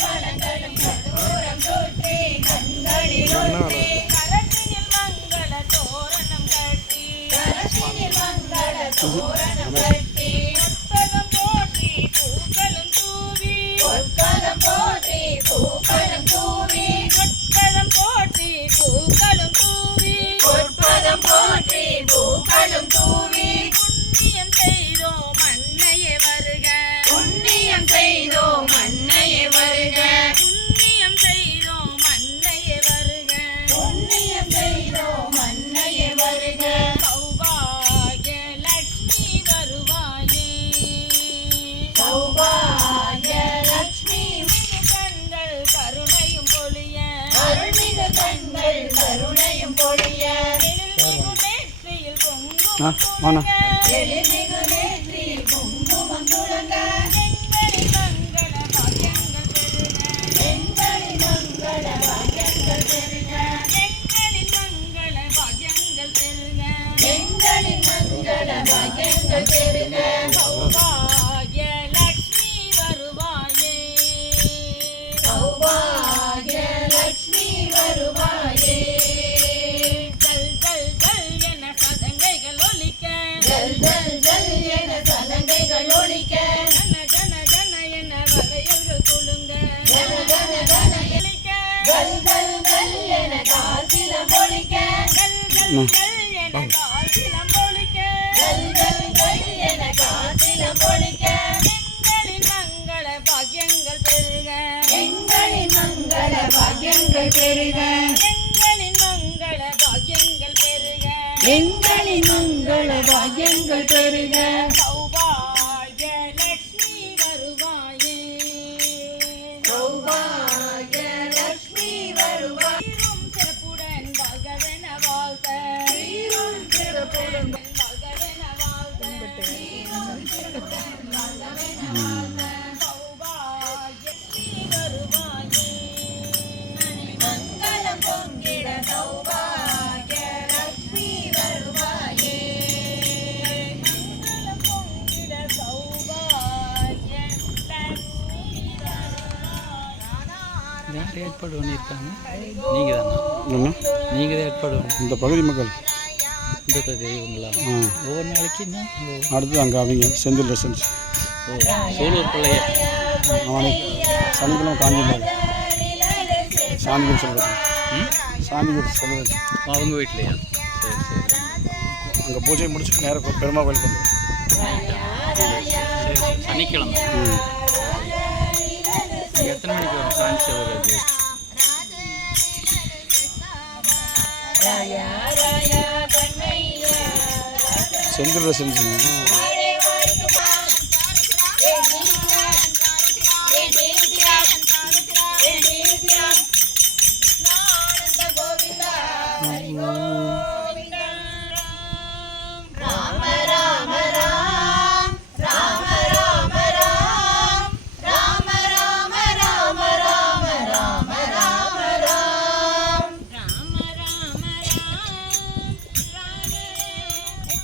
பழங்களும் கற்பூரம் சுற்றி கண்களில் ஒற்றி கரத்தினில் மங்கள தோரணம் கட்டி கரத்தினில் மங்கள தோரணம் கட்டி பொற்பதம் போற்றி பூக்களும் தூவி பொற்பதம் போற்றி பூக்களும் தூவி பொற்பதம் போற்றி பூக்களும் தூவி பொற்பதம் போற்றி பூக்களும் தூவி புண்ணியம் செய்தோம் அன்னையே வருக புண்ணியம் செய்தோம் அன்னையே வருக புண்ணியம் செய்தோம் அன்னையே வருக புண்ணியம் செய்தோம் அன்னையே வருக சௌபாகிய லட்சுமி வருவாயே சௌபாகிய லட்சுமி கண்கள் கருணையும் பொழிய அருள்மிகு கண்கள் கருணையும் பொழிய நெற்றியில் குங்குமம் எழில்மிகு நெற்றியில் குங்குமம் துளங்க எங்களின் மங்கள பாக்கியங்கள் பெருக எங்களின் மங்கள பாக்கியங்கள் பெருக எங்களின் மங்கள பாக்கியங்கள் பெருக எங்களின் மங்கள பாக்கியங்கள் பெருக சௌபாகிய லட்சுமி வருவாயே சௌபாகிய லட்சுமி வருவாயே ஜல் ஜல் ஜல் என சதங்கைகள் ஒலிக்க ஜல் ஜல் ஜல் என சதங்கைகள் ஒலிக்க ஜன ஜன ஜன என வளையல்கள் குலுங்க ஜன ஜன ஜன ஒலிக்க கல் கல் கல் என கால்சிலம் ஒலிக்க கல் கல் கல் என கால்சிலம் ஒலிக்க கல் கல் கல் என கால்சிலம் ஒலிக்க எங்களின் மங்கள பாக்கியங்கள் பெருக எங்களின் மங்கள பாக்கியங்கள் பெருக எங்களின் மங்கள பாக்கியங்கள் பெருக எங்களின் மங்கள பாக்கியங்கள் பெருக சௌபாகிய லட்சுமி வருவாயே சௌபாகிய லட்சுமி வருவாயே சீரும் சிறப்புடன் வாழ்கவென வாழ்க சீரும் சிறப்புடன் வாழ்கவென வாழ்க சீரும் சிறப்புடன் வாழ்கவென வாழ்க சௌபாகிய லட்சுமி வருவாயே மங்களம் பொங்கிட சௌபாகிய லட்சுமி வருவாயே மங்களம் பொங்கிட சௌபாகிய லட்சுமி வருவாயே யார் ஏற்பாடு பண்ணியிருக்காங்க? நீங்கள் தானா? நீங்கள் தான் ஏற்பாடு பண்ணி இந்த பகுதி மக்கள் இந்த தெய்வங்களா? ஒவ்வொரு நாளைக்கு என்ன அடுத்து அங்கே அவங்க செந்தில் ரெசன்ஸ் சூலூர் பிள்ளைய அவனுக்கு சனிக்கிழமை காஞ்சிருந்தாங்க சாமிகள் சொல்கிறது சாமிகள் சொல்கிறது அவங்க வீட்லையா? சரி சரி அங்கே பூஜை முடிச்சுட்டு நேராக பெருமா கோயிலுக்கு வந்து சரி சனிக்கிழமை நீங்கள் எத்தனை மணிக்கு வரும் சாமி சேவை? செந்தில் ரெசன்ஸ்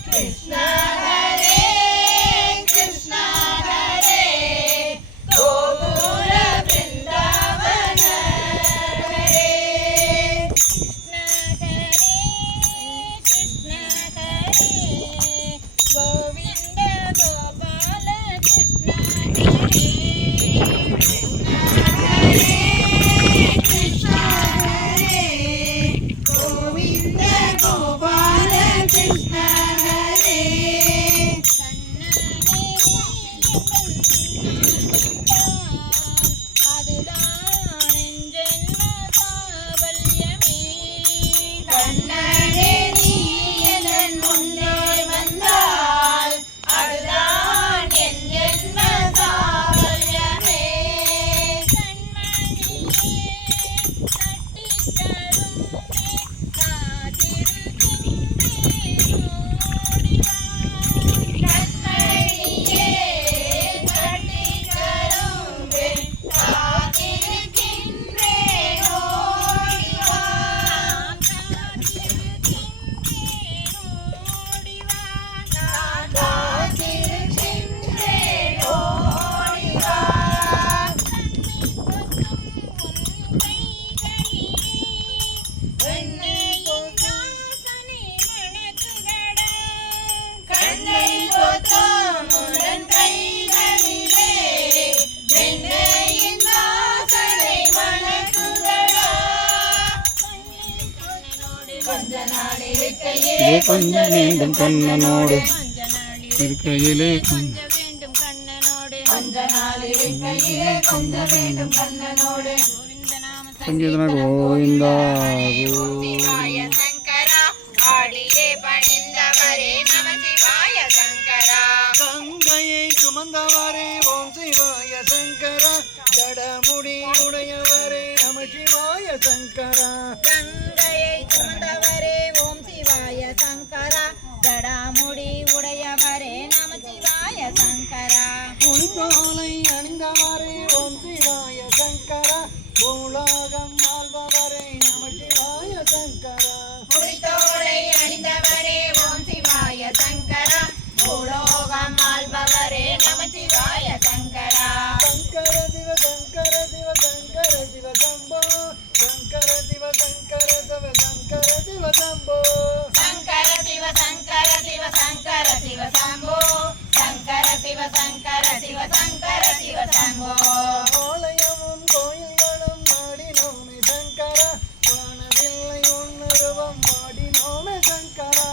Krishna Hare இதே கொஞ்சம் மீண்டும் கண்ணனோடு கொஞ்ச நாளில் இருக்கையிலே கொஞ்ச வேண்டும் கண்ணனோடு கொஞ்ச நாள் இருக்கையிலே கொஞ்ச வேண்டும் கண்ணனோடு கோவிந்த நாம சங்கீதன கோவிந்தா சிவாய சங்கரா ஆடியே பணிந்தவரே நம சிவாய சங்கரா கங்கையை சுமந்தவரே ஓம் சிவாய சங்கரா ஜடமுடி உடையவரே நம சிவாய சங்கரா கங்கையை சுமந்தவரே ஓம் சிவாய சங்கரா ஜடாமுடி உடையவரே நம சிவாய சங்கரா புலித்தோலை அணிந்தவரே ஓம் சிவாய சங்கரா பூலோகம் ஆள்பவரே நம சிவாய சங்கரா புலித்தோலை அணிந்தவரே ஓம் சிவாய சங்கரா பூலோகம் ஆள்பவரே நம சிவாய சங்கரா சங்கர சிவ சங்கர சிவ சங்கர சிவ சம்போ சங்கர சிவ சங்கர சிவ சங்கர சிவ சம்போ சங்கர சிவ சங்கர சிவ சங்கர சிவ சம்போ சங்கர சிவ சங்கர சிவ சங்கர சிவ சம்போ ஆலயமும் கோயில்களும் நாடினோமே சங்கரா காணவில்லை உன்னுருவம் மாடினோமே சங்கரா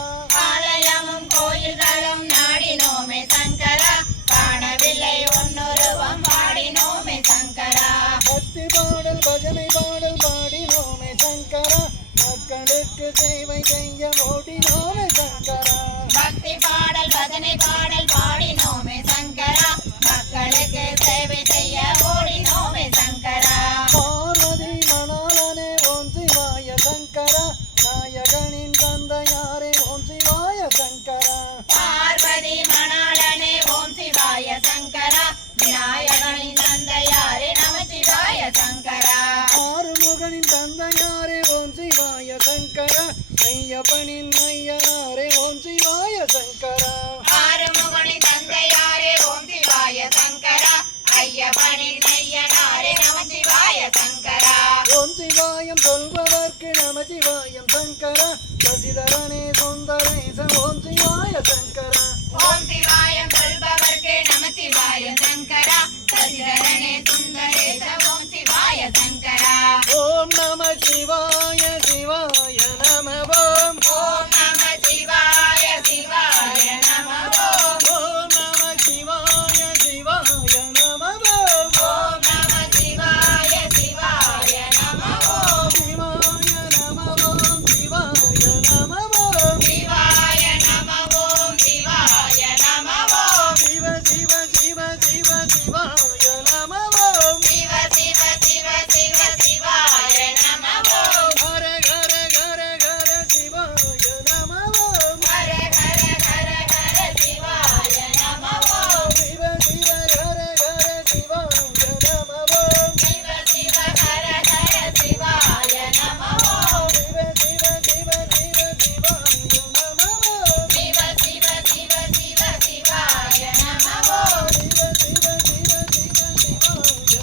ஆலயமும் கோயில்களும் நாடினோமே சங்கரா காணவில்லை உன்னுருவம் பாடினோமே சங்கரா பக்தி பாடல் பஜனை பாடல் பாடினோமே சங்கரா மக்களுக்கு சேவை செய்ய ஓடினோமே சங்கரா பக்தி பாடல் பஜனை பாடல் பாடினோமே சங்கரா மக்களுக்கு சேவை செய்ய ஓடினோமே சங்கரா பார்வதி மணாலனே ஓம் சிவாய சங்கரா நாயகனின் தந்தையாரே ஓம் சிவாய சங்கரா பார்வதி மணாளனே ஓம் சிவாய சங்கரா விநாயகனின் தந்தையாரே நம சிவாய சங்கரா ஆறுமுகனின் தந்தையாரே ஓம் சிவாய சங்கரா ஐயப்பனின் ஐயனாரே ஓம் சிவாய சங்கரா ஆறுமுகனின் தந்தையாரே ஓம் சிவாய சங்கரா ஐயப்பனின் ஐயனாரே நம சிவாய சங்கரா ஓம் சிவாயம் சொல்பவர்க்கு நம சிவாயம் சங்கரா சசிதரனே சுந்தரேச ஓம் சிவாய சங்கரா ஓம் சிவாயம் சொல்பவர்க்கு நம சிவாய சங்கரா சசிதரனே சுந்தரேச ஓம் சிவாய சங்கரா ஓம் நம சிவாய சிவாய நம ஓம் ஓம் நம சிவாய சிவாய நம ஓம் ஓம் நம சிவாய சிவாய நம ஓம் ஓம் நம சிவாய சிவாய நம ஓம் சிவாய நம ஓம் சிவாய நம ஓம் சிவாய நம ஓம் சிவாய நம ஓம் சிவ சிவ சிவ சிவ சிவாய நம ஓம் சிவ சிவ சிவ சிவ சிவாய நம ஓம் ஹர ஹர ஹர ஹர சிவாய நம ஓம் ஹர ஹர ஹர ஹர சிவாய நம ஓம் சிவ சிவ ஹர ஹர சிவாய நம ஓம் சிவ சிவ ஹர ஹர சிவாய நம ஓம் சிவ சிவ சிவ சிவ சிவாய நம ஓம் சிவ சிவ சிவ சிவ சிவாய நம ஓம் சிவ சிவ சிவ சிவ சிவாய நம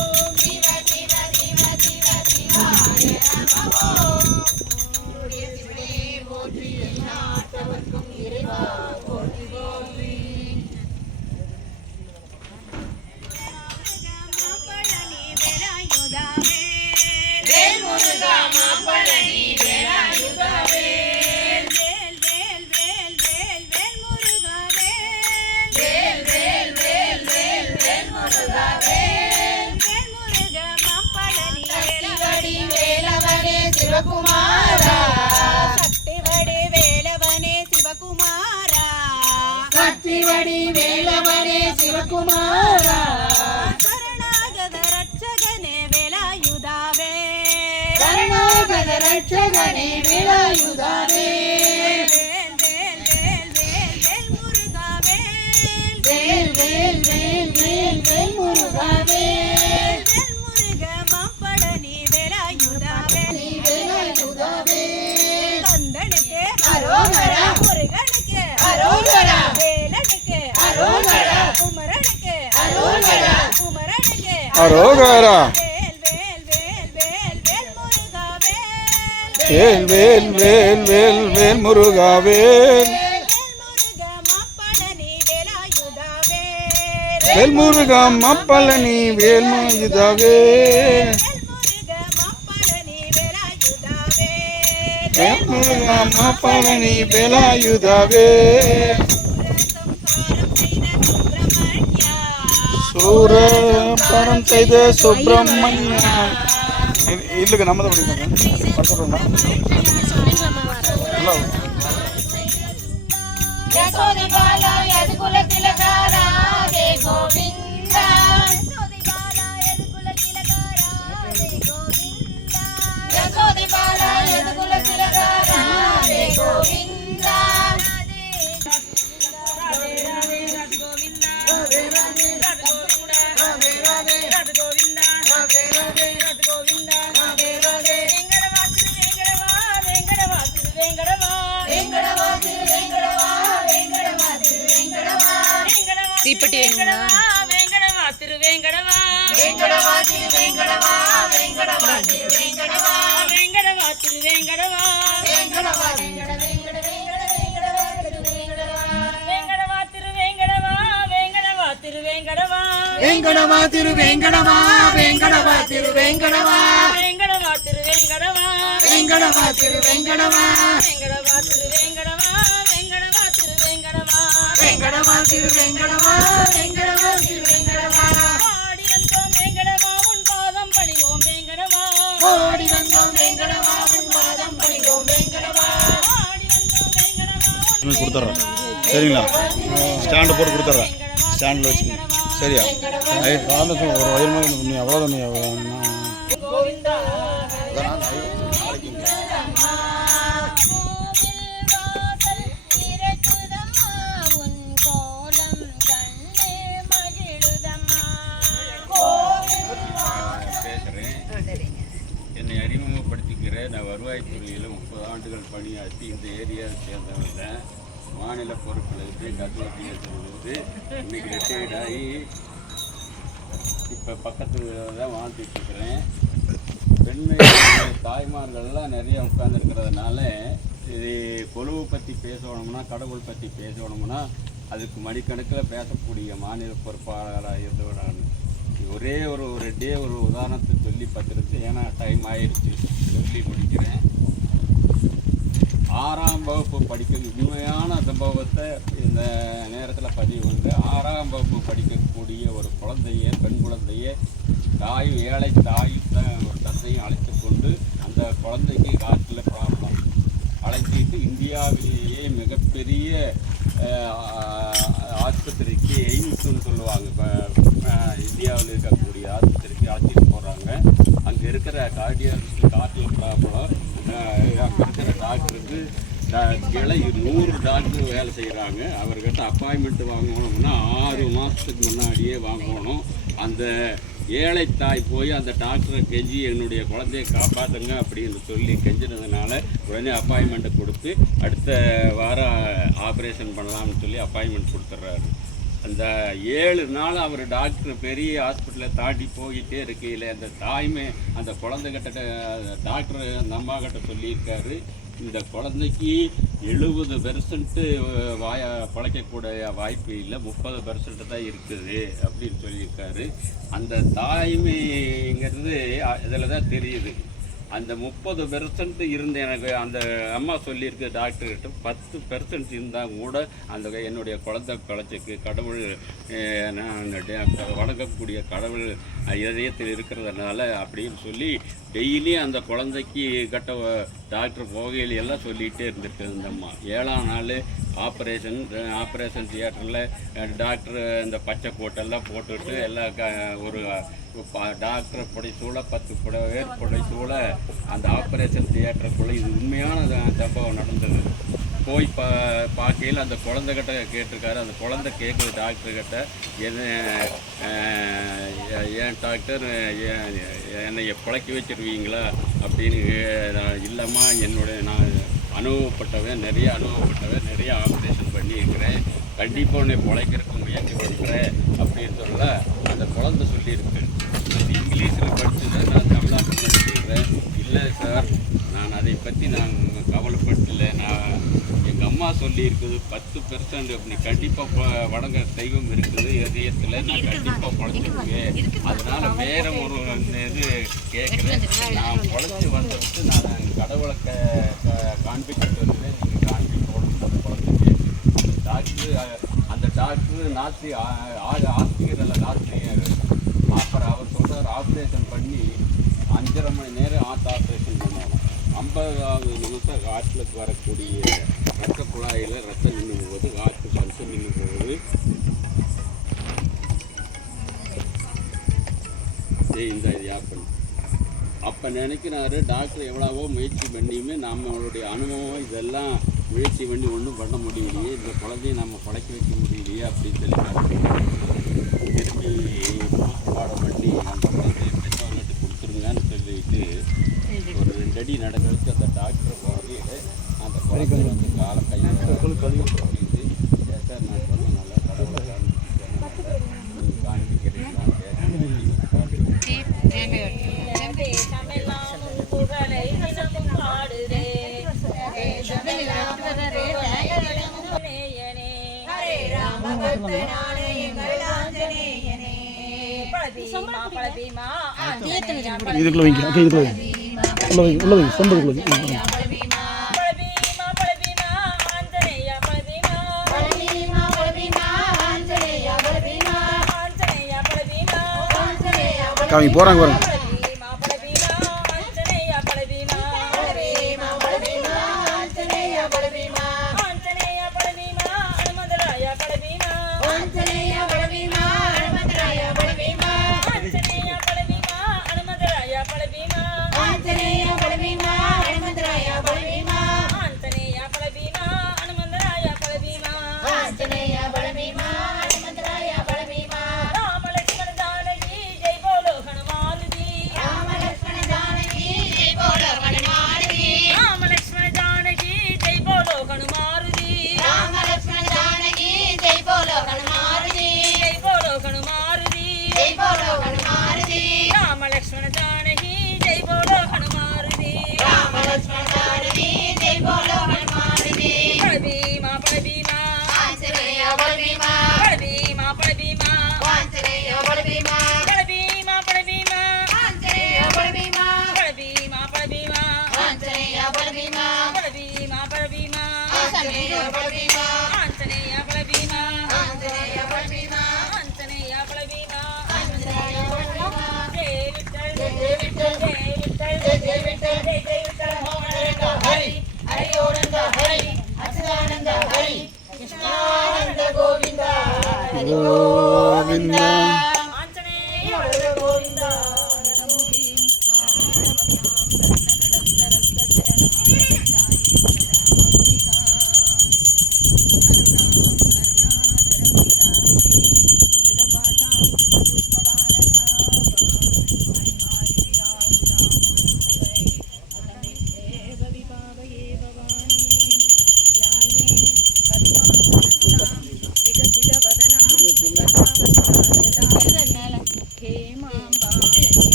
ஓம் சிவ சிவ சிவ சிவ சிவாய நம ஓம் சிவனே போற்றி நாட்டவர்க்கும் இறைவா போற்றி போற்றி வேல் முருகா மாப்பழனி வேலாயுதவே வேல் வேல் வேல் வேல் வேல் முருகா வேல் வேல் வேல் வேல் வேல் முருகா வேல் வேல் முருகா மாப்பழனி வேலாயுதவே வேலவனே சிவகுமாரா சக்திவடி வேலவனே சிவகுமாரா சக்திவடி வேலவனே சிவகுமாரா சரணாகத ரட்சகனே வேலாயுதாவே சரணாகத ரட்சகனே வேலாயுதாவே வேல் வேல் வேல் வேல் வேல் முருகா வேல் வேல் வேல் வேல் வேல் முருகா வேல் வேல் முருக மாப்பழனி வேலாயுதாவே வேலாயுதாவே கந்தனுக்கு அரோகரா முருகனுக்கு அரோகரா வேலனுக்கு அரோகரா குமரனுக்கு அரோகரா குமரனுக்கு அரோகரா வேல் வேல் வேல் வேல் வேல் முருகா வேல் வேல் வேல் வேல் வேல் வேல் முருகாவேல் வேல் முருக மாப்பழனி வேலாயுதாவே வேல் முருகா மப்பழனி வேல் மாயுதாவே வேல் முருக மாப்பழனி வேலாயுதாவே வேல் முருகா பழனி வேலாயுதாவே சூர பரம் செய்த சுப்பிரமணியா இல்லைங்க நம்ம தான் படிக்கணும் యశోది బాల యదుకుల తిలకారా రే గోవింద యశోది బాల యదుకుల తిలకారా రే గోవింద தீப்பெட்டி வேணுங்களா? வெங்கடவா திரு வெங்கடவா வெங்கடவா திரு வெங்கடவா வெங்கடவா திரு வெங்கடவா வெங்கடவா திரு வெங்கடவா வெங்கடவா வெங்கட வெங்கட வெங்கட வெங்கடவா திரு வெங்கடவா வெங்கடவா திரு வெங்கடவா வெங்கடவா திரு வெங்கடவா வெங்கடவா திரு வெங்கடவா வெங்கடவா திரு வெங்கடவா வெங்கடவா திரு வெங்கடவா வெங்கடவா திரு வெங்கடவா வெங்கடவா திரு வெங்கடவா வெங்கடவா திரு வெங்கடவா வெங்கடவா திரு வெங்கடவா வெங்கடவா திரு வெங்கடவா பாடி வந்தோம் வெங்கடவா உன் பாதம் பணிவோம் வெங்கடவா ஓடி வந்தோம் வெங்கடவா உன் பாதம் பணிவோம் வெங்கடவா பாடி வந்தோம் வெங்கடவா உன் கொடுத்துட்றேன் சரிங்களா ஸ்டாண்டு போட்டு கொடுத்துட்றேன் ஸ்டாண்டில் வச்சுக்கோங்க சரியா ஒரு வயல் மாதிரி நீ அவ்வளோதான் நீ கோவிந்தா என்னை அறிமுகப்படுத்திக்கிறேன். நான் வருவாய்த்துறையில் 30 ஆண்டுகள் பணியாற்றி இந்த ஏரியாவை சேர்ந்தவங்க மாநில பொறுப்பில் இருந்து கட்டுவத்திலிருந்து இன்னைக்கு ரிட்டையர்ட் ஆகி இப்போ பக்கத்தில் தான் வாழ்ந்துட்டு இருக்கிறேன். பெண்மை தாய்மார்கள்லாம் நிறைய உட்கார்ந்துருக்கிறதுனால இது கொலுவை பற்றி பேசணும்னா கடவுள் பற்றி பேசணும்னா அதுக்கு மணிக்கணக்கில் பேசக்கூடிய மாநில பொறுப்பாளராக இருந்தவர் நான். ஒரே ஒரு ரெண்டே ஒரு உதாரணத்தை சொல்லி பார்த்துருக்கு, ஏன்னா டைம் ஆயிடுச்சு சொல்லி முடிக்கிறேன். 6ஆம் வகுப்பு படிக்க உண்மையான சம்பவத்தை இந்த நேரத்தில் பதிவு வந்து 6ஆம் வகுப்பு படிக்கக்கூடிய ஒரு குழந்தைய பெண் குழந்தைய ஏழை தாய் ஒரு தந்தையும் அழைத்து கொண்டு அந்த குழந்தைக்கு காற்றில் ப்ராப்ளம் அழைச்சிட்டு இந்தியாவிலேயே மிகப்பெரிய ஆஸ்பத்திரிக்கு எய்ம்ஸ்ன்னு சொல்லுவாங்க, இந்தியாவில் இருக்கக்கூடிய ஆஸ்பத்திரிக்கு அழைச்சிட்டு போகிறாங்க. அங்கே இருக்கிற கார்டியல் ப்ராப்ளம் அங்கே இருக்கிற டாக்டருக்கு கிளை 100 டாக்டர் வேலை செய்கிறாங்க. அவர்கிட்ட அப்பாயின்மெண்ட் வாங்கணும்னா 6 மாதத்துக்கு முன்னாடியே வாங்கணும். அந்த ஏழை தாய் போய் அந்த டாக்டரை கெஞ்சி என்னுடைய குழந்தைய காப்பாற்றுங்க அப்படின்னு சொல்லி கெஞ்சினதுனால உடனே அப்பாயின்மெண்ட்டை கொடுத்து அடுத்த வாரம் ஆப்ரேஷன் பண்ணலாம்னு சொல்லி அப்பாயின்மெண்ட் கொடுத்துட்றாரு. அந்த 7 நாள் அவர் டாக்டர் பெரிய ஹாஸ்பிட்டலில் தாண்டி போய்கிட்டே இருக்கையில் அந்த தாய்மை அந்த குழந்தைகிட்ட டாக்டர் அந்த அம்மா கிட்ட சொல்லியிருக்காரு, இந்த குழந்தைக்கு 70% பழைக்கக்கூடிய வாய்ப்பு இல்லை, 30% தான் இருக்குது அப்படின்னு சொல்லியிருக்காரு. அந்த தாய்மைங்கிறது இதில் தான் தெரியுது. அந்த 30% இருந்த எனக்கு அந்த அம்மா சொல்லியிருக்கு டாக்டர்கிட்ட 10% இருந்தால் கூட அந்த என்னுடைய குழந்தை பிழைச்சிக்கு கடவுள் நான் வணங்கக்கூடிய கடவுள் இதயத்தில் இருக்கிறதுனால அப்படின்னு சொல்லி டெய்லி அந்த குழந்தைக்கு கட்ட டாக்டர் போகையில் எல்லாம் சொல்லிகிட்டே இருந்துருக்கு. இந்த அம்மா 7ஆம் நாள் ஆப்ரேஷன் தியேட்டரில் டாக்டர் இந்த பச்சை கோட்டெல்லாம் போட்டுவிட்டு எல்லாம் ஒரு டாக்டர் புடைசூழ 10 பேர் புடைசூழ அந்த ஆப்ரேஷன் தியேட்டருக்குள்ளே இது உண்மையான சம்பவம் நடந்தது. போய் பார்க்கையில் அந்த குழந்தைகிட்ட கேட்டிருக்காரு. அந்த குழந்தை கேட்குது டாக்டர்கிட்ட, ஏன் டாக்டர் என்னை பிழைக்க வச்சிருவீங்களா அப்படின்னு. இல்லைம்மா, நான் அனுபவப்பட்டவன் நிறைய ஆப்ரேஷன் பண்ணியிருக்கிறேன், கண்டிப்பாக உன்னை பிழைக்கிறதுக்கு முயற்சி பண்ணுறேன் அப்படின்னு சொல்ல அந்த குழந்தை சொல்லியிருக்கு. அது இங்கிலீஷில் படிச்சுதான் நான் தமிழ்நாட்டில் படிச்சுக்கிறேன். இல்லை சார், நான் அதை பற்றி நான் கவலைப்படல, நான் எங்கள் அம்மா சொல்லியிருக்குது 10% அப்படி கண்டிப்பாக வணங்க தெய்வம் இருக்குது இதயத்தில், நான் கண்டிப்பாக பொழைச்சிருக்கேன். அதனால் வேற ஒரு இது கேட்குறேன், நான் பொழைச்சி வந்துட்டு நான் கடவுளை காண்பிக்கிட்டு வந்து நீங்கள் காண்பிக்கணும் குழந்தைக்கு. அந்த டாக்டர் ஆஸ்திகர் அல்ல ஆஸ்திரியர். அப்புறம் அவர் சொல்கிறார் ஆப்ரேஷன் பண்ணி 5.5 மணி நேரம் ஆப்ரேஷன் பண்ணணும். 50வது நிமிஷம் காற்றுக்கு வரக்கூடிய ரத்த குழாயில் ரத்தம் நின்று போகுது, காற்று பரிசு நின்று போகுது. இந்த யாப்பன் அப்போ நினைக்கிறாரு டாக்டர் எவ்வளவோ முயற்சி பண்ணியுமே நம்மளுடைய அனுபவம் இதெல்லாம் முயற்சி பண்ணி ஒன்றும் பண்ண முடியலையே, இந்த குழந்தைய நம்ம பழைக்க வைக்க முடியலையே அப்படின்னு சொல்லி திரும்பி பாடம் பண்ணி அந்த குழந்தைய பெற்றவர்கிட்ட கொடுத்துருங்கன்னு சொல்லிட்டு ஒரு 2 அடி நடக்க வச்சு அந்த டாக்டரை போகிறது அந்த குழந்தை வந்து கால கையில் சொல்லிட்டு சார் நான் சொன்ன நல்லா கடவுளை காண்பிக்கிறீங்களான்னு இதுக்குள்ள வைங்க. ஓகே, இதுக்குள்ள வைங்க. உள்ள வைங்க. சொம்பதுக்குள்ள வைங்க. அவங்க போகிறாங்க பாருங்க.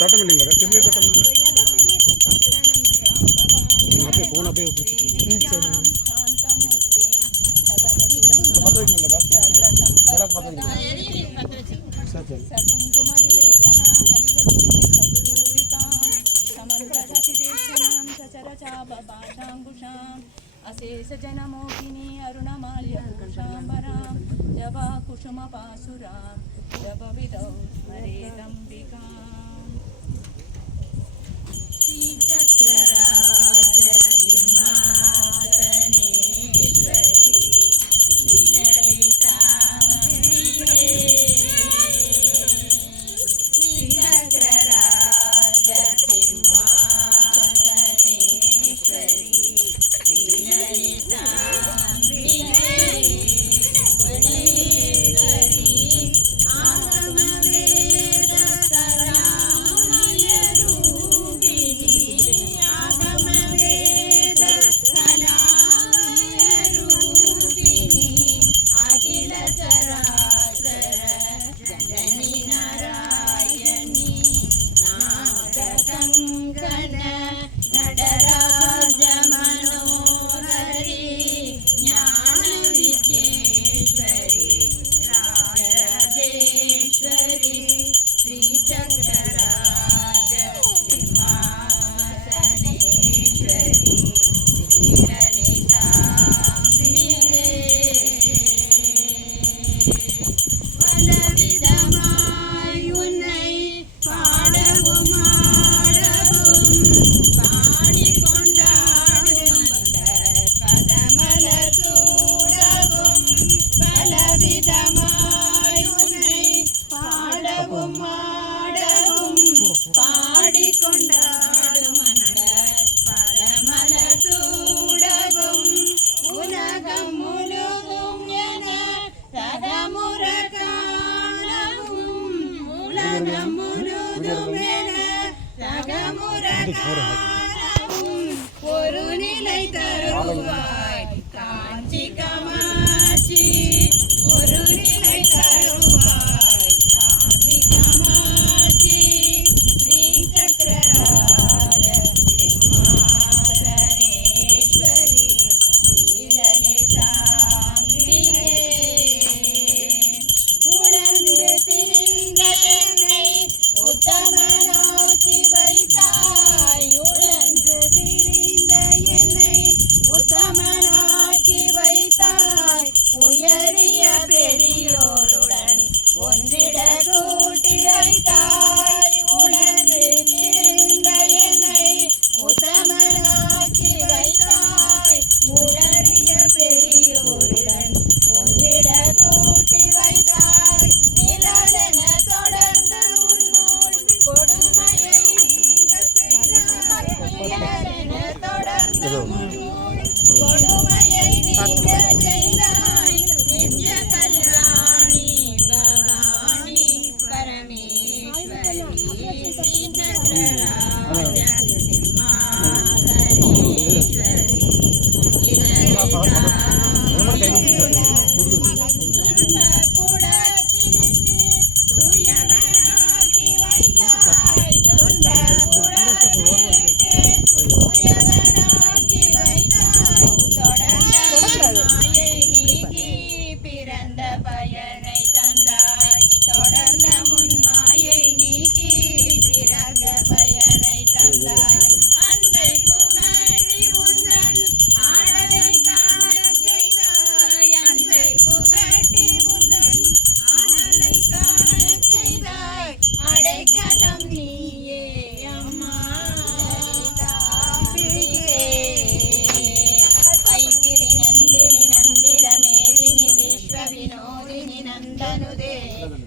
தட்டம் இல்லைங்களா? திருநீர் தட்டம் அப்படியே ஃபோன் அப்படியே பற்ற வைக்கணுங்களா? விளக்கு பற்ற வைக்கணும். சரி अशेष जनमोहिनी अरुणमाल्यकुशाम्बरां जव कुसुमपासुरां जव विदौ हरेदम्बिकां आगम பலவிதமாய் உன்னை பாடவும் ஆடவும் பாடிக் கொண்டாடும் அந்த பதமலர் சூடவும் பலவிதமாய் உன்னை பாடவும் ஆடவும் பாடிக் கொண்டாடும் அந்த பதமலர் சூடவும் உலகம் முழுதும் என தகமுற காணவும் உலகம் முழுதும் என தகமுற காணவும் ஒரு நிலை தருவாய் காஞ்சி காமாட்சி ஒரு நிலை தருவாய் காஞ்சி காமாட்சி ஸ்ரீ சக்கரராஜ சிம்மாசனேஸ்வரி ஸ்ரீலலிதாம்பிகே உணர்ந்து திரிந்த என்னை உத்தமனாக்கி வைத்தாய் உணர்ந்து திரிந்த என்னை உத்தமனாக்கி வைத்தாய் உயரிய பெரியோருடன் ஒன்றிட கூட்டி வைத்தாய் உணர்ந்து திரிந்த என்னை உத்தமனாக்கி வைத்தாய் உயரிய பெரியோருடன் ஒன்றிட கூட்டி வைத்தாய் நிழலென தொடர்ந்த உன்னோள் கொடுமையை நீங்கச் செய்தாய் நிழலென தொடர்ந்த உன்னோள் கொடுமையை நீங்கச் செய்தாய் நித்ய கல்யாணி பவானி பரமேஸ்வரி ஸ்ரீ சக்கரராஜ சிம்மாசனேஸ்வரி பிறந்த பயனை தந்தாய் தொடர்ந்த முன்மாயை நீக்கி பிறந்த பயனை தந்தாய் அன்பை புகழி உந்தன் ஆடலை காணச் செய்தாய் அன்பை புகழி உந்தன் ஆடலை காணச் செய்தாய் அடைக்கலம் நீயே அம்மா லலிதாம்பிகே ஐக்கிரி நந்தினி நந்திர மேதினி விஸ்வ வினோதினி நந்தனுதே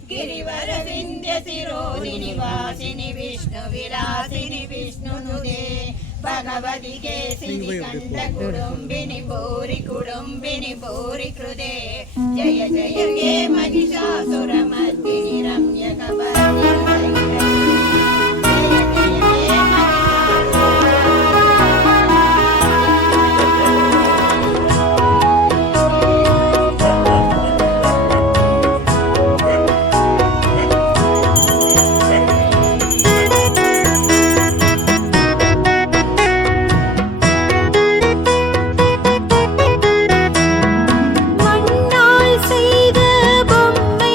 गिरिवर विंध्य शिरोदिनि वासिनि विष्णु विलासिनि विष्णुनुदे भगवति केसिनि कंठ कुडुम्बिनि भूरि कृदे जय जय हे महिषासुरमर्दिनि रम्यकपर्दिनि மண்ணால் செய்த பொம்மை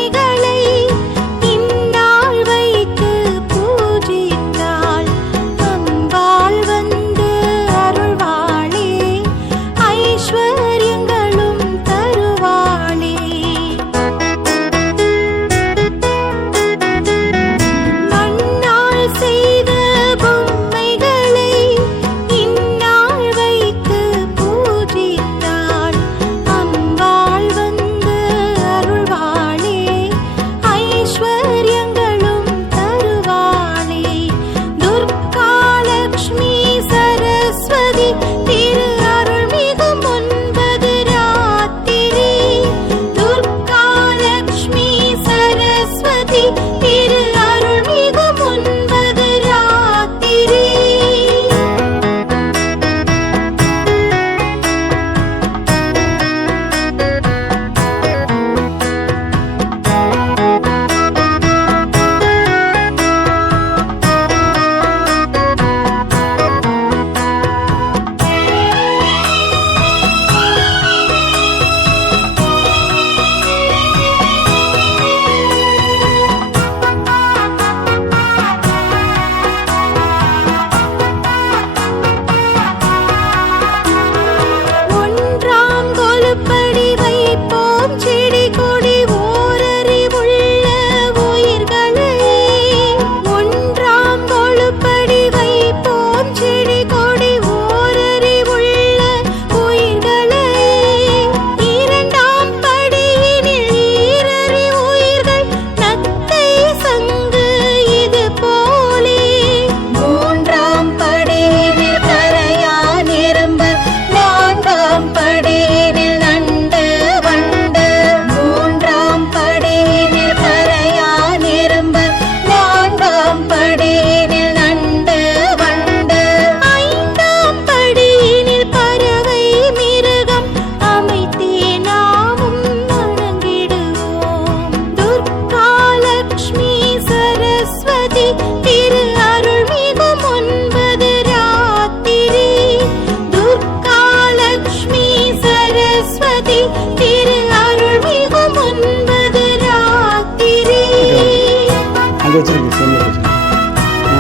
அங்கே வச்சுருக்கு செல்லில் வச்சுருக்கு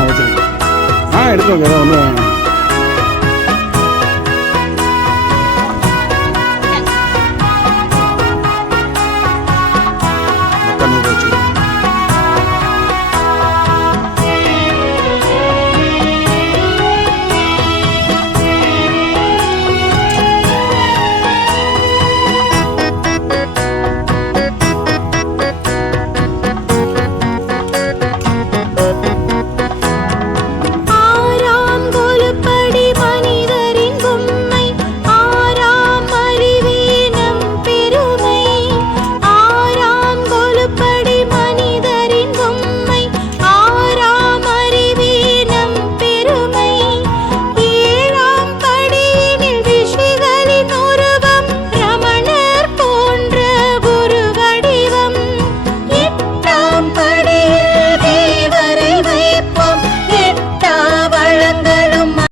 வச்சுருக்கு எடுத்துக்கோங்க ஒன்றும் வேணாம் மக்கள் வச்சுருக்கு